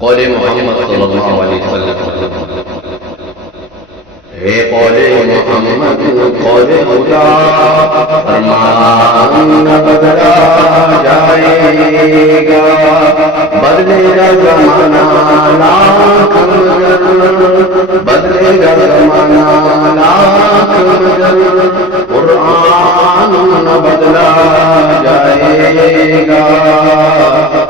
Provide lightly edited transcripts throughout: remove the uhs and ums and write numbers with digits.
قول محمد صلی اللہ علیہ وسلم. اے قول محمد قول خدا فرمان بدلا جائے گا، بدلے گا زمانہ لاکھ مگر، بدلے گا زمانہ لاکھ مگر، قرآن نہ بدلا جائے گا.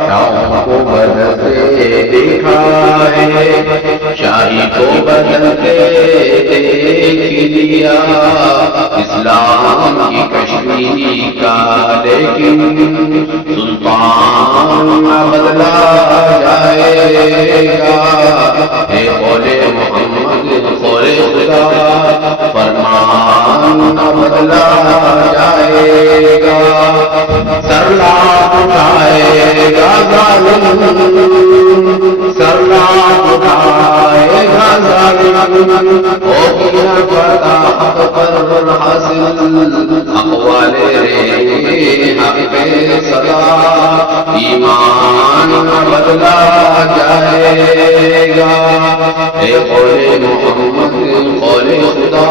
شاہوں کو بدلتے دیکھا ہے، شاہی کو بدلتے دیکھ لیا، اسلام کی کشمیر کا لیکن سلطان نہ بدلا جائے گا. اے قول محمد قول خدا فرمان نہ بدلا جائے گا. سرلاپ اٹھائے گا ظالم، سرلاپ اٹھائے گا ظالم، ہوگی نہ فتح پر حاصل اقوال حق پہ صدا، ایمان نہ بدلا جائے گا. اے قول محمد قول خدا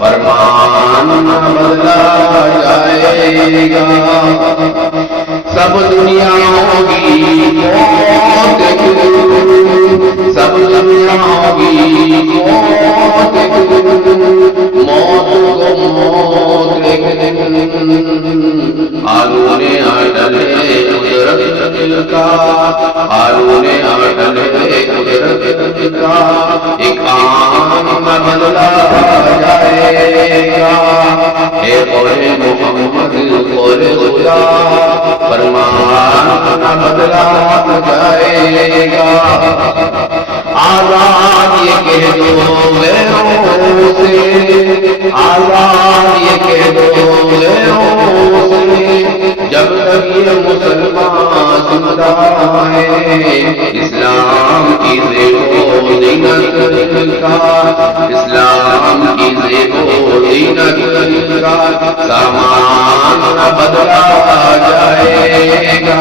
فرمان نہ بدلا جائے گا. سب دنیا ہوگی موت ایک دن، سب دنیا ہوگی موت ایک دن، موت کو موت ایک دن. قانون عدل قدرت دل کا، قانون عدل قدرت کا، ایک آن نہ بدلا جائے گا. اے قول محمد قول خدا فرمان نہ بدلا جائے گا. آزاد یہ کہہ دو غیروں سے، آزاد یہ کہہ دو غیروں سے، جب تک یہ مسلمان زندہ ہے، اسلام کی زیب و زینت کا، اسلام کی زیب و زینت کا سامان نہ بدلا جائے گا.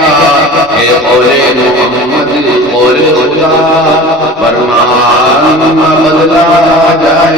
اے قول محمد قول خدا فرمان نہ بدلا جائے